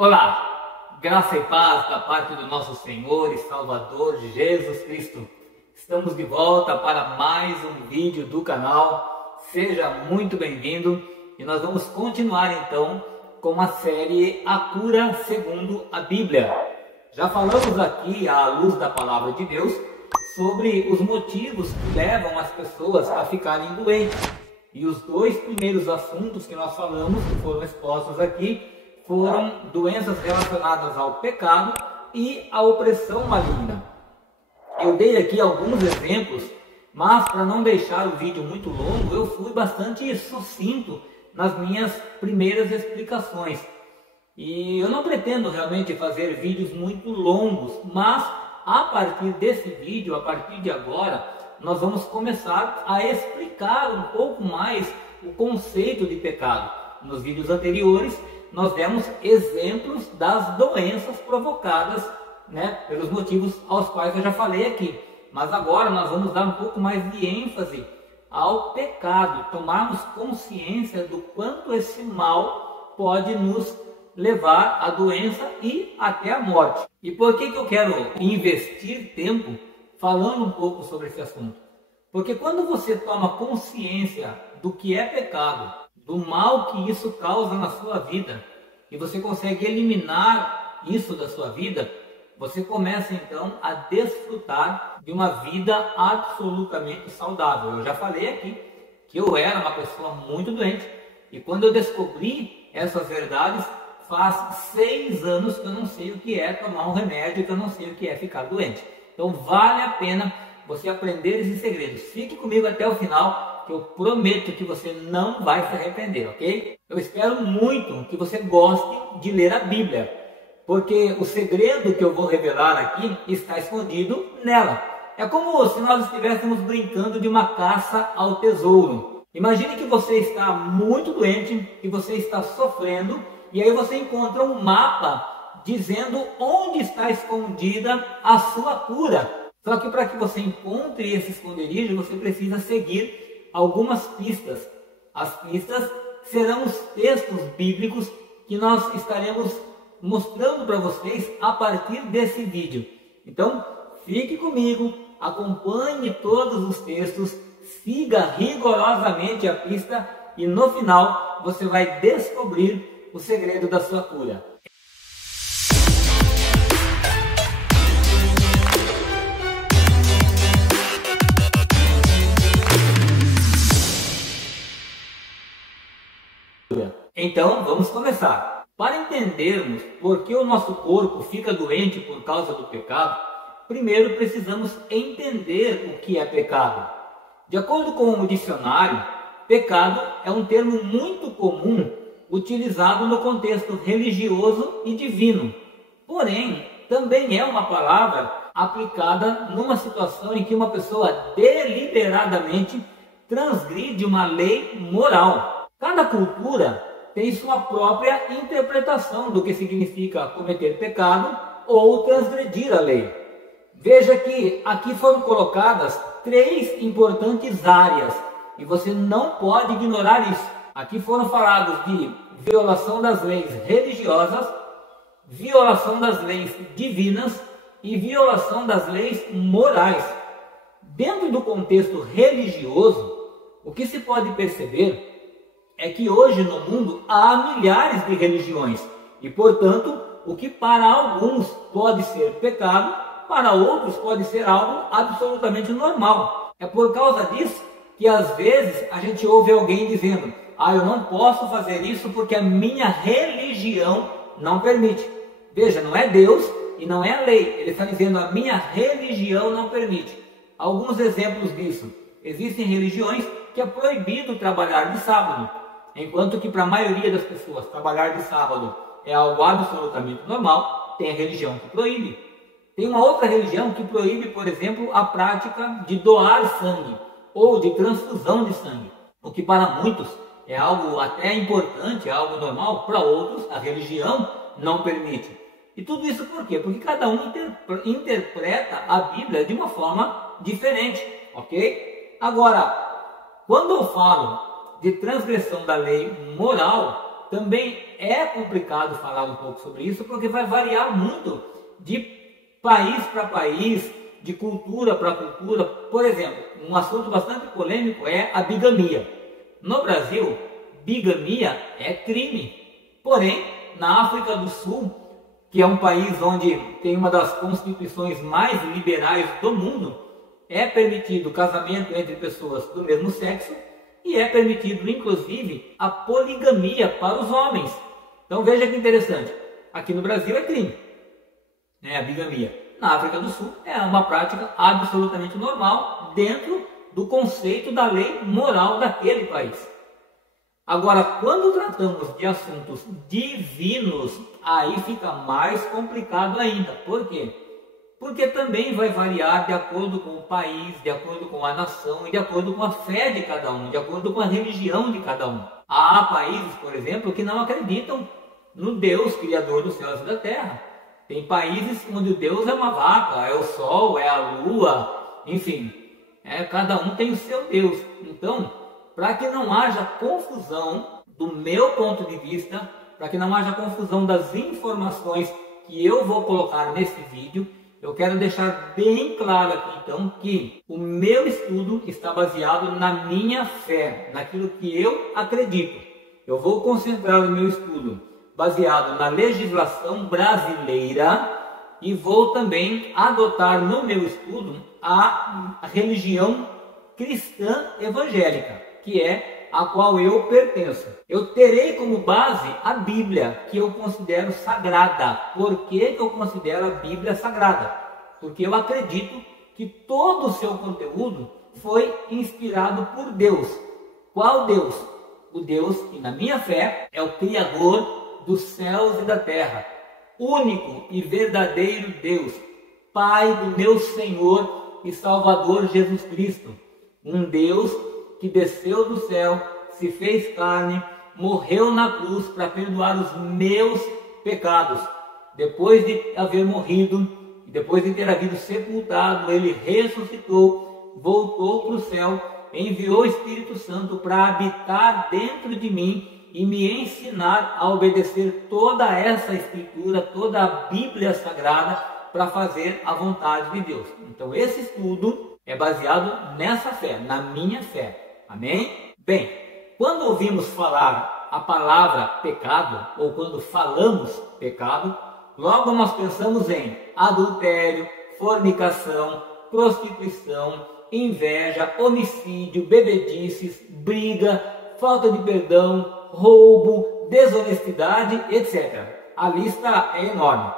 Olá, graça e paz da parte do nosso Senhor e Salvador Jesus Cristo. Estamos de volta para mais um vídeo do canal. Seja muito bem-vindo e nós vamos continuar então com a série A Cura Segundo a Bíblia. Já falamos aqui, à luz da Palavra de Deus, sobre os motivos que levam as pessoas a ficarem doentes. E os dois primeiros assuntos que nós falamos, que foram expostos aqui, foram doenças relacionadas ao pecado e à opressão maligna. Eu dei aqui alguns exemplos, mas para não deixar o vídeo muito longo, eu fui bastante sucinto nas minhas primeiras explicações. E eu não pretendo realmente fazer vídeos muito longos, mas a partir desse vídeo, a partir de agora, nós vamos começar a explicar um pouco mais o conceito de pecado. Nos vídeos anteriores, nós demos exemplos das doenças provocadas, pelos motivos aos quais eu já falei aqui. Mas agora nós vamos dar um pouco mais de ênfase ao pecado, tomarmos consciência do quanto esse mal pode nos levar à doença e até à morte. E por que eu quero investir tempo falando um pouco sobre esse assunto? Porque quando você toma consciência do que é pecado, do mal que isso causa na sua vida, e você consegue eliminar isso da sua vida, você começa então a desfrutar de uma vida absolutamente saudável. Eu já falei aqui que eu era uma pessoa muito doente, e quando eu descobri essas verdades, faz 6 anos que eu não sei o que é tomar um remédio, que eu não sei o que é ficar doente. Então vale a pena você aprender esses segredos. Fique comigo até o final, que eu prometo que você não vai se arrepender, ok? Eu espero muito que você goste de ler a Bíblia, porque o segredo que eu vou revelar aqui está escondido nela. É como se nós estivéssemos brincando de uma caça ao tesouro. Imagine que você está muito doente, que você está sofrendo, e aí você encontra um mapa dizendo onde está escondida a sua cura. Só que para que você encontre esse esconderijo, você precisa seguir algumas pistas. As pistas serão os textos bíblicos que nós estaremos mostrando para vocês a partir desse vídeo. Então, fique comigo, acompanhe todos os textos, siga rigorosamente a pista e no final você vai descobrir o segredo da sua cura. Então, vamos começar. Para entendermos por que o nosso corpo fica doente por causa do pecado, primeiro precisamos entender o que é pecado. De acordo com o dicionário, pecado é um termo muito comum utilizado no contexto religioso e divino. Porém, também é uma palavra aplicada numa situação em que uma pessoa deliberadamente transgride uma lei moral. Cada cultura tem sua própria interpretação do que significa cometer pecado ou transgredir a lei. Veja que aqui foram colocadas 3 importantes áreas e você não pode ignorar isso. Aqui foram falados de violação das leis religiosas, violação das leis divinas e violação das leis morais. Dentro do contexto religioso, o que se pode perceber é que hoje no mundo há milhares de religiões e, portanto, o que para alguns pode ser pecado, para outros pode ser algo absolutamente normal. É por causa disso que às vezes a gente ouve alguém dizendo: eu não posso fazer isso porque a minha religião não permite. Veja, não é Deus e não é a lei, ele está dizendo: a minha religião não permite. Alguns exemplos disso: existem religiões que é proibido trabalhar de sábado, enquanto que para a maioria das pessoas trabalhar de sábado é algo absolutamente normal. Tem a religião que proíbe. Tem uma outra religião que proíbe, por exemplo, a prática de doar sangue ou de transfusão de sangue, o que para muitos é algo até importante, é algo normal. Para outros a religião não permite. E tudo isso por quê? Porque cada um interpreta a Bíblia de uma forma diferente, ok? Agora, quando eu falo de transgressão da lei moral, também é complicado falar um pouco sobre isso, porque vai variar muito de país para país, de cultura para cultura. Por exemplo, um assunto bastante polêmico é a bigamia. No Brasil, bigamia é crime. Porém, na África do Sul, que é um país onde tem uma das constituições mais liberais do mundo, é permitido o casamento entre pessoas do mesmo sexo e é permitido, inclusive, a poligamia para os homens. Então veja que interessante, aqui no Brasil é crime, a bigamia. Na África do Sul é uma prática absolutamente normal dentro do conceito da lei moral daquele país. Agora, quando tratamos de assuntos divinos, aí fica mais complicado ainda. Por quê? Porque também vai variar de acordo com o país, de acordo com a nação e de acordo com a fé de cada um, de acordo com a religião de cada um. Há países, por exemplo, que não acreditam no Deus criador dos céus e da terra. Tem países onde o Deus é uma vaca, é o sol, é a lua, enfim, cada um tem o seu Deus. Então, para que não haja confusão do meu ponto de vista, para que não haja confusão das informações que eu vou colocar nesse vídeo, eu quero deixar bem claro aqui então que o meu estudo está baseado na minha fé, naquilo que eu acredito. Eu vou concentrar o meu estudo baseado na legislação brasileira e vou também adotar no meu estudo a religião cristã evangélica, que é a qual eu pertenço. Eu terei como base a Bíblia, que eu considero sagrada. Por que eu considero a Bíblia sagrada? Porque eu acredito que todo o seu conteúdo foi inspirado por Deus. Qual Deus? O Deus que, na minha fé, é o Criador dos céus e da terra, único e verdadeiro Deus, Pai do meu Senhor e Salvador Jesus Cristo, um Deus que desceu do céu, se fez carne, morreu na cruz para perdoar os meus pecados. Depois de haver morrido, depois de ter havido sepultado, ele ressuscitou, voltou para o céu, enviou o Espírito Santo para habitar dentro de mim e me ensinar a obedecer toda essa escritura, toda a Bíblia Sagrada, para fazer a vontade de Deus. Então esse estudo é baseado nessa fé, na minha fé. Amém? Bem, quando ouvimos falar a palavra pecado, ou quando falamos pecado, logo nós pensamos em adultério, fornicação, prostituição, inveja, homicídio, bebedices, briga, falta de perdão, roubo, desonestidade, etc. A lista é enorme.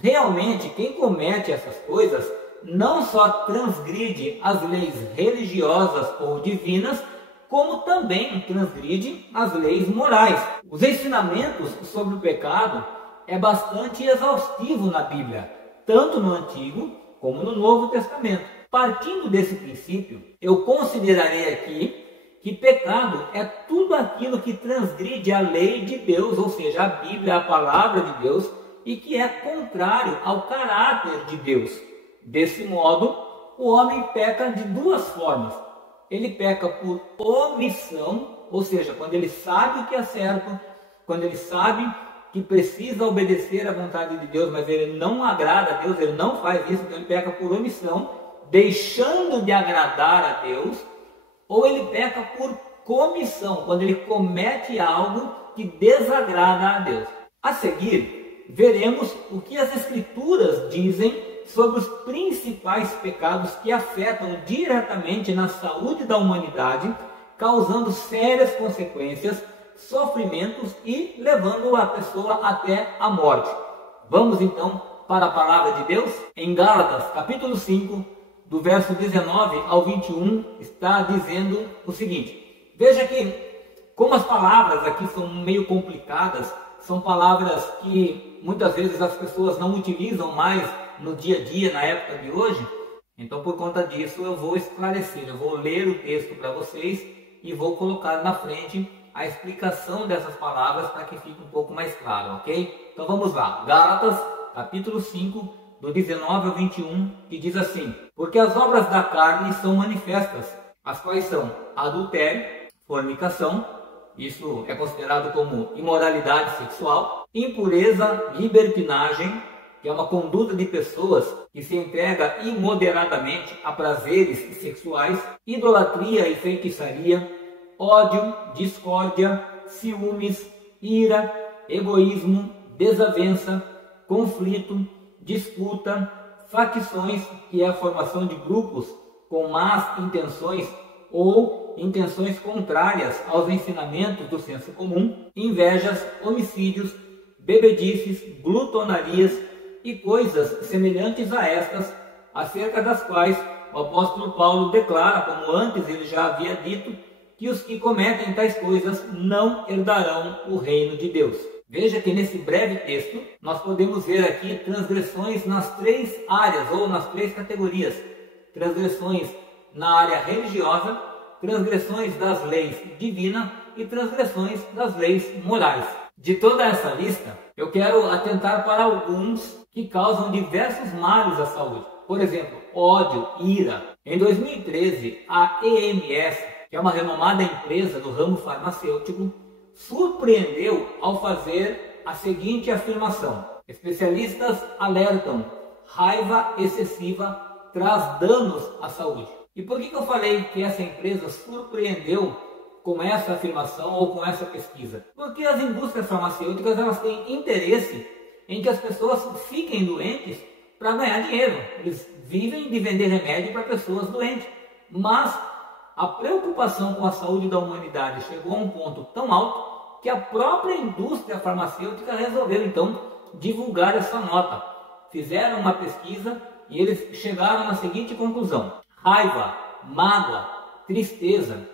Realmente, quem comete essas coisas não só transgride as leis religiosas ou divinas, como também transgride as leis morais. Os ensinamentos sobre o pecado é bastante exaustivo na Bíblia, tanto no Antigo como no Novo Testamento. Partindo desse princípio, eu considerarei aqui que pecado é tudo aquilo que transgride a lei de Deus, ou seja, a Bíblia, a palavra de Deus, e que é contrário ao caráter de Deus. Desse modo, o homem peca de duas formas. Ele peca por omissão, ou seja, quando ele sabe o que é certo, quando ele sabe que precisa obedecer à vontade de Deus, mas ele não agrada a Deus, ele não faz isso, então ele peca por omissão, deixando de agradar a Deus. Ou ele peca por comissão, quando ele comete algo que desagrada a Deus. A seguir, veremos o que as Escrituras dizem sobre os principais pecados que afetam diretamente na saúde da humanidade, causando sérias consequências, sofrimentos e levando a pessoa até a morte. Vamos então para a palavra de Deus? Em Gálatas, capítulo 5, do verso 19 ao 21, está dizendo o seguinte. Veja que, como as palavras aqui são meio complicadas, são palavras que muitas vezes as pessoas não utilizam mais no dia a dia, na época de hoje. Então, por conta disso, eu vou esclarecer, eu vou ler o texto para vocês e vou colocar na frente a explicação dessas palavras para que fique um pouco mais claro, ok? Então vamos lá. Gálatas, capítulo 5, do 19 ao 21, que diz assim: porque as obras da carne são manifestas, as quais são adultério, fornicação, Isso é considerado como imoralidade sexual. Impureza, libertinagem, que é uma conduta de pessoas que se entrega imoderadamente a prazeres sexuais. Idolatria e feitiçaria. Ódio, discórdia, ciúmes, ira, egoísmo, desavença, conflito, disputa, facções, que é a formação de grupos com más intenções ou intenções contrárias aos ensinamentos do senso comum, invejas, homicídios, bebedices, glutonarias e coisas semelhantes a estas, acerca das quais o apóstolo Paulo declara, como antes ele já havia dito, que os que cometem tais coisas não herdarão o reino de Deus. Veja que nesse breve texto nós podemos ver aqui transgressões nas três áreas ou nas três categorias. Transgressões na área religiosa, transgressões das leis divinas e transgressões das leis morais. De toda essa lista, eu quero atentar para alguns que causam diversos males à saúde. Por exemplo, ódio, ira. Em 2013, a EMS, que é uma renomada empresa do ramo farmacêutico, surpreendeu ao fazer a seguinte afirmação: especialistas alertam, raiva excessiva traz danos à saúde. E por que eu falei que essa empresa surpreendeu com essa afirmação ou com essa pesquisa? Porque as indústrias farmacêuticas elas têm interesse em que as pessoas fiquem doentes para ganhar dinheiro. Eles vivem de vender remédio para pessoas doentes. Mas a preocupação com a saúde da humanidade chegou a um ponto tão alto que a própria indústria farmacêutica resolveu então divulgar essa nota. Fizeram uma pesquisa e eles chegaram na seguinte conclusão: raiva, mágoa, tristeza.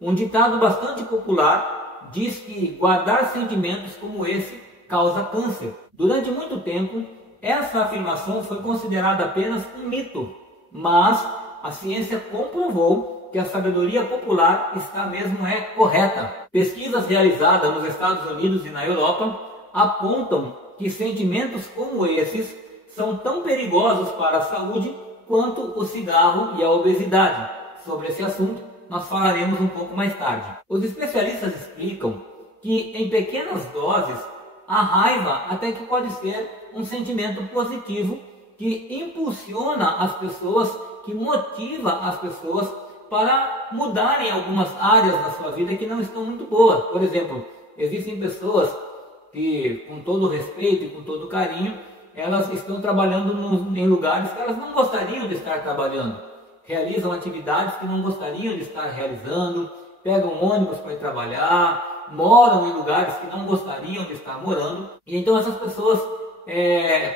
Um ditado bastante popular diz que guardar sentimentos como esse causa câncer. Durante muito tempo, essa afirmação foi considerada apenas um mito, mas a ciência comprovou que a sabedoria popular está mesmo correta. Pesquisas realizadas nos Estados Unidos e na Europa apontam que sentimentos como esses são tão perigosos para a saúde quanto o cigarro e a obesidade. Sobre esse assunto nós falaremos um pouco mais tarde. Os especialistas explicam que em pequenas doses a raiva até que pode ser um sentimento positivo que impulsiona as pessoas, que motiva as pessoas para mudarem algumas áreas da sua vida que não estão muito boas. Por exemplo, existem pessoas que, com todo respeito e com todo carinho, elas estão trabalhando em lugares que elas não gostariam de estar trabalhando. Realizam atividades que não gostariam de estar realizando, pegam ônibus para ir trabalhar, moram em lugares que não gostariam de estar morando. E então essas pessoas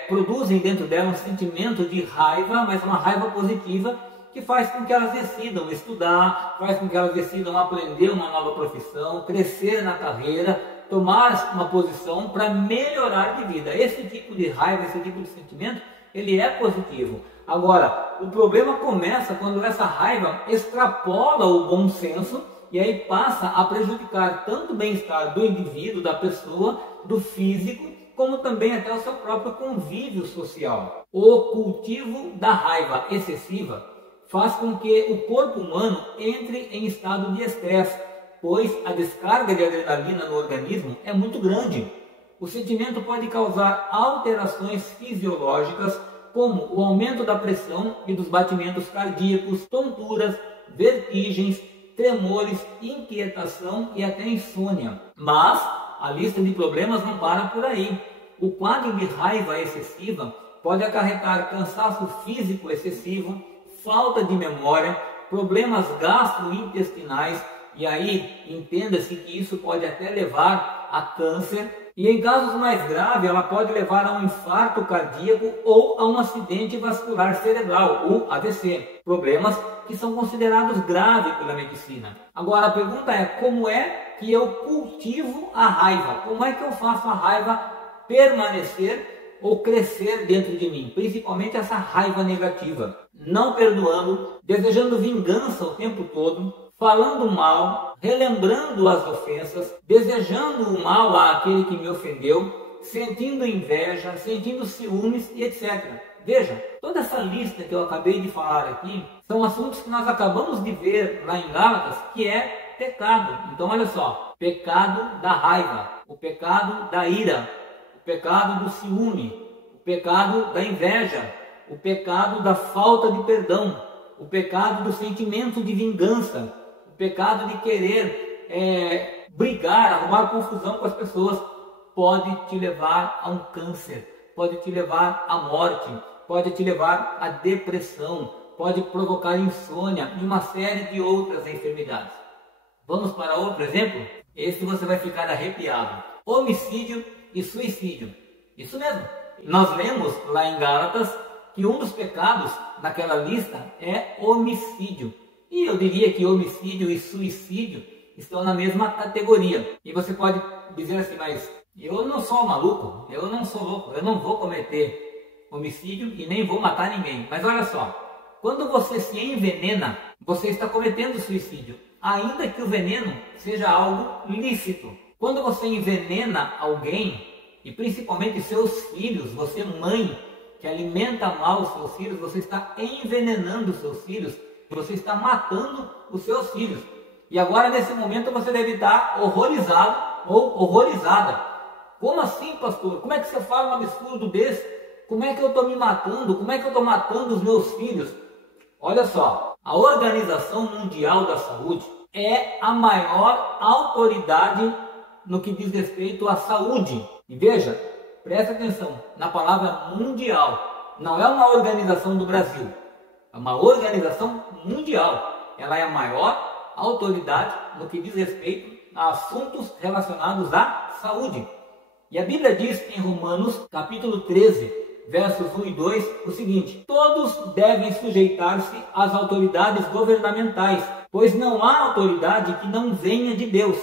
produzem dentro delas um sentimento de raiva, mas uma raiva positiva, que faz com que elas decidam estudar, faz com que elas decidam aprender uma nova profissão, crescer na carreira, tomar uma posição para melhorar de vida. Esse tipo de raiva, esse tipo de sentimento, ele é positivo. Agora, o problema começa quando essa raiva extrapola o bom senso e aí passa a prejudicar tanto o bem-estar do indivíduo, da pessoa, do físico, como também até o seu próprio convívio social. O cultivo da raiva excessiva faz com que o corpo humano entre em estado de estresse, pois a descarga de adrenalina no organismo é muito grande. O sentimento pode causar alterações fisiológicas, como o aumento da pressão e dos batimentos cardíacos, tonturas, vertigens, tremores, inquietação e até insônia. Mas a lista de problemas não para por aí. O quadro de raiva excessiva pode acarretar cansaço físico excessivo, falta de memória, problemas gastrointestinais, e aí entenda-se que isso pode até levar a câncer, e em casos mais graves ela pode levar a um infarto cardíaco ou a um acidente vascular cerebral, ou AVC, problemas que são considerados graves pela medicina. Agora a pergunta é: como é que eu cultivo a raiva? Como é que eu faço a raiva permanecer ou crescer dentro de mim, principalmente essa raiva negativa? Não perdoando, desejando vingança o tempo todo, falando mal, relembrando as ofensas, desejando o mal àquele que me ofendeu, sentindo inveja, sentindo ciúmes e etc. Veja, toda essa lista que eu acabei de falar aqui são assuntos que nós acabamos de ver lá em Gálatas, que é pecado. Então olha só, pecado da raiva, o pecado da ira, o pecado do ciúme, o pecado da inveja, o pecado da falta de perdão, o pecado do sentimento de vingança, o pecado de querer brigar, arrumar confusão com as pessoas, pode te levar a um câncer, pode te levar à morte, pode te levar à depressão, pode provocar insônia e uma série de outras enfermidades. Vamos para outro exemplo? Esse você vai ficar arrepiado. Homicídio e suicídio. Isso mesmo. Nós lemos lá em Gálatas que um dos pecados naquela lista é homicídio. E eu diria que homicídio e suicídio estão na mesma categoria. E você pode dizer assim, mas eu não sou maluco, eu não sou louco, eu não vou cometer homicídio e nem vou matar ninguém. Mas olha só, quando você se envenena, você está cometendo suicídio, ainda que o veneno seja algo lícito. Quando você envenena alguém, e principalmente seus filhos, você mãe que alimenta mal os seus filhos, você está envenenando os seus filhos, você está matando os seus filhos. E agora nesse momento você deve estar horrorizado ou horrorizada. Como assim, pastor? Como é que você fala um absurdo desse? Como é que eu estou me matando? Como é que eu estou matando os meus filhos? Olha só, a Organização Mundial da Saúde é a maior autoridade no que diz respeito à saúde. E veja, presta atenção na palavra mundial. Não é uma organização do Brasil, é uma organização mundial. Ela é a maior autoridade no que diz respeito a assuntos relacionados à saúde. E a Bíblia diz em Romanos capítulo 13, versos 1 e 2, o seguinte: todos devem sujeitar-se às autoridades governamentais, pois não há autoridade que não venha de Deus.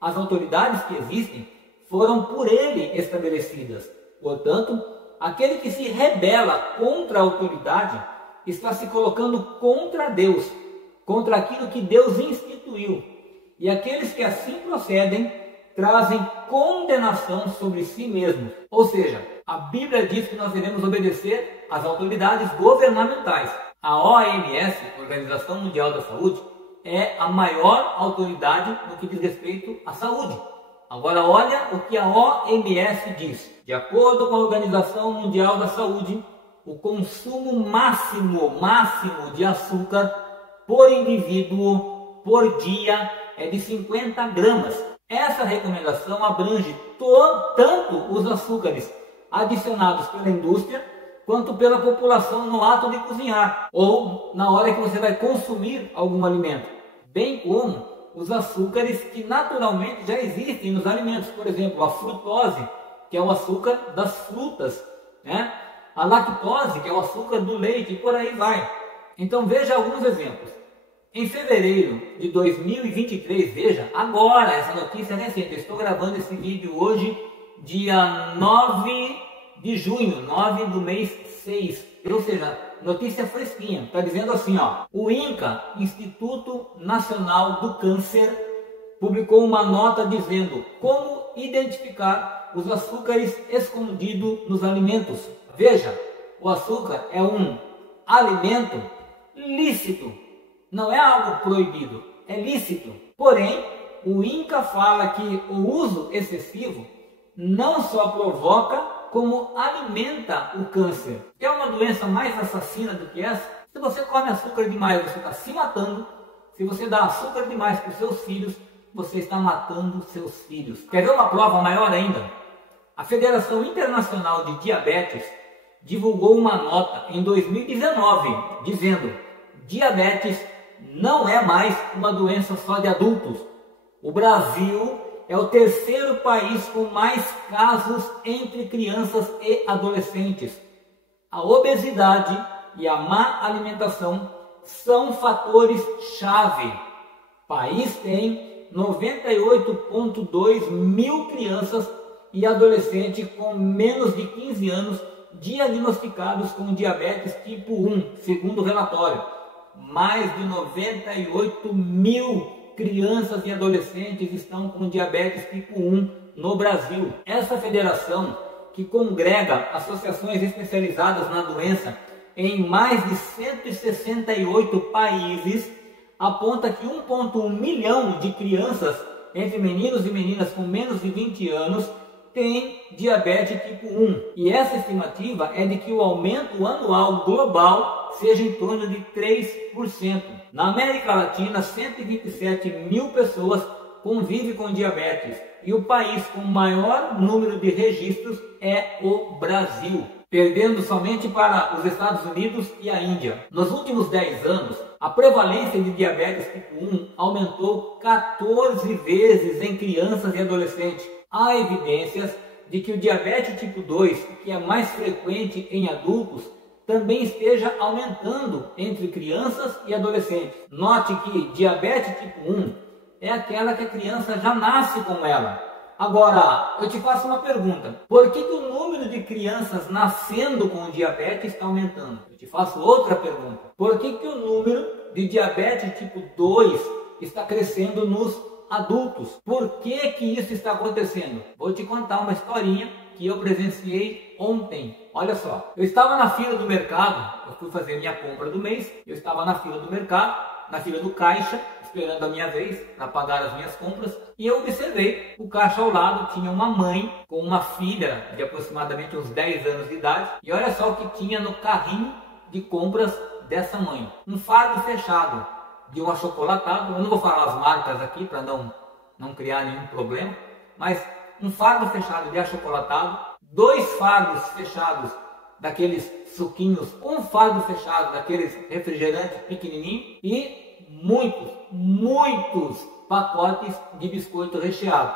As autoridades que existem foram por Ele estabelecidas. Portanto, aquele que se rebela contra a autoridade está se colocando contra Deus, contra aquilo que Deus instituiu. E aqueles que assim procedem trazem condenação sobre si mesmos. Ou seja, a Bíblia diz que nós devemos obedecer às autoridades governamentais. A OMS, Organização Mundial da Saúde, é a maior autoridade no que diz respeito à saúde. Agora olha o que a OMS diz. De acordo com a Organização Mundial da Saúde, o consumo máximo de açúcar por indivíduo por dia é de 50 gramas. Essa recomendação abrange tanto os açúcares adicionados pela indústria, quanto pela população no ato de cozinhar, ou na hora que você vai consumir algum alimento, bem como os açúcares que naturalmente já existem nos alimentos, por exemplo, a frutose, que é o açúcar das frutas, né? A lactose, que é o açúcar do leite, e por aí vai. Então veja alguns exemplos. Em fevereiro de 2023, veja, agora, essa notícia é recente, eu estou gravando esse vídeo hoje, dia 9 de junho, 9 do mês 6, ou seja, notícia fresquinha, está dizendo assim, ó, o INCA, Instituto Nacional do Câncer, publicou uma nota dizendo como identificar os açúcares escondidos nos alimentos. Veja, o açúcar é um alimento lícito, não é algo proibido, é lícito. Porém, o INCA fala que o uso excessivo não só provoca, como alimenta o câncer. É uma doença mais assassina do que essa? Se você come açúcar demais, você está se matando. Se você dá açúcar demais para os seus filhos, você está matando seus filhos. Quer ver uma prova maior ainda? A Federação Internacional de Diabetes divulgou uma nota em 2019 dizendo: diabetes não é mais uma doença só de adultos. O Brasil é o terceiro país com mais casos entre crianças e adolescentes. A obesidade e a má alimentação são fatores-chave. O país tem 98,2 mil crianças e adolescentes com menos de 15 anos diagnosticados com diabetes tipo 1, segundo o relatório. Mais de 98 mil crianças e adolescentes estão com diabetes tipo 1 no Brasil. Essa federação, que congrega associações especializadas na doença em mais de 168 países, aponta que 1,1 milhão de crianças entre meninos e meninas com menos de 20 anos têm diabetes tipo 1. E essa estimativa é de que o aumento anual global seja em torno de 3%. Na América Latina, 127 mil pessoas convivem com diabetes. E o país com maior número de registros é o Brasil, perdendo somente para os Estados Unidos e a Índia. Nos últimos 10 anos, a prevalência de diabetes tipo 1 aumentou 14 vezes em crianças e adolescentes. Há evidências de que o diabetes tipo 2, que é mais frequente em adultos, também esteja aumentando entre crianças e adolescentes. Note que diabetes tipo 1 é aquela que a criança já nasce com ela. Agora, eu te faço uma pergunta. Por que o número de crianças nascendo com diabetes está aumentando? Eu te faço outra pergunta. Por que o número de diabetes tipo 2 está crescendo nos adultos? Por que isso está acontecendo? Vou te contar uma historinha que eu presenciei ontem. Olha só, eu estava na fila do mercado, eu fui fazer minha compra do mês, eu estava na fila do mercado, na fila do caixa, esperando a minha vez para pagar as minhas compras, e eu observei o caixa ao lado tinha uma mãe com uma filha de aproximadamente uns 10 anos de idade, e olha só o que tinha no carrinho de compras dessa mãe: um fardo fechado de um achocolatado. Eu não vou falar as marcas aqui para não criar nenhum problema, mas um fardo fechado de achocolatado, 2 fardos fechados daqueles suquinhos, um fardo fechado daqueles refrigerantes pequenininhos e muitos pacotes de biscoito recheado,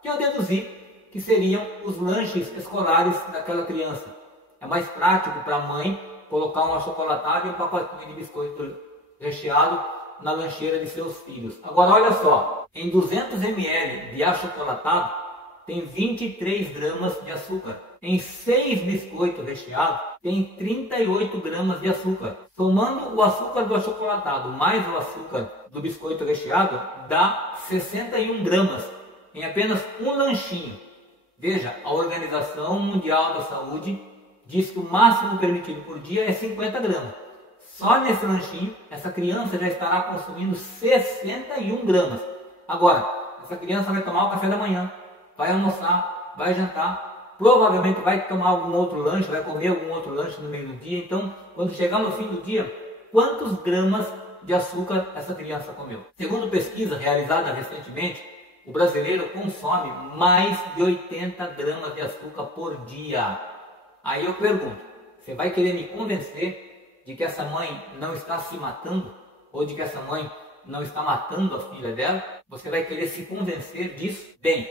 que eu deduzi que seriam os lanches escolares daquela criança. É mais prático para a mãe colocar um achocolatado e um pacotinho de biscoito recheado na lancheira de seus filhos. Agora olha só, em 200 ml de achocolatado tem 23 gramas de açúcar. Em 6 biscoitos recheados tem 38 gramas de açúcar. Somando o açúcar do achocolatado mais o açúcar do biscoito recheado, dá 61 gramas em apenas um lanchinho. Veja, a Organização Mundial da Saúde diz que o máximo permitido por dia é 50 gramas. Só nesse lanchinho, essa criança já estará consumindo 61 gramas. Agora, essa criança vai tomar o café da manhã, vai almoçar, vai jantar, provavelmente vai tomar algum outro lanche, vai comer algum outro lanche no meio do dia. Então, quando chegar no fim do dia, quantos gramas de açúcar essa criança comeu? Segundo pesquisa realizada recentemente, o brasileiro consome mais de 80 gramas de açúcar por dia. Aí eu pergunto, você vai querer me convencer de que essa mãe não está se matando? Ou de que essa mãe não está matando a filha dela? Você vai querer se convencer disso? Bem,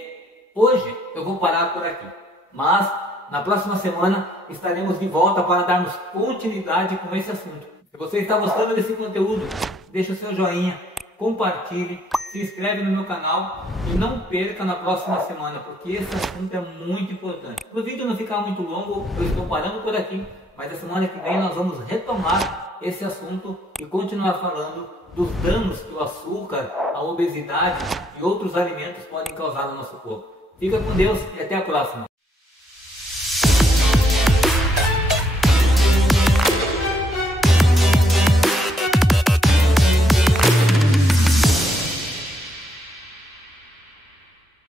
hoje eu vou parar por aqui, mas na próxima semana estaremos de volta para darmos continuidade com esse assunto. Se você está gostando desse conteúdo, deixa o seu joinha, compartilhe, se inscreve no meu canal e não perca na próxima semana, porque esse assunto é muito importante. Para o vídeo não ficar muito longo, eu estou parando por aqui, mas a semana que vem nós vamos retomar esse assunto e continuar falando dos danos que o açúcar, a obesidade e outros alimentos podem causar no nosso corpo. Fica com Deus e até a próxima.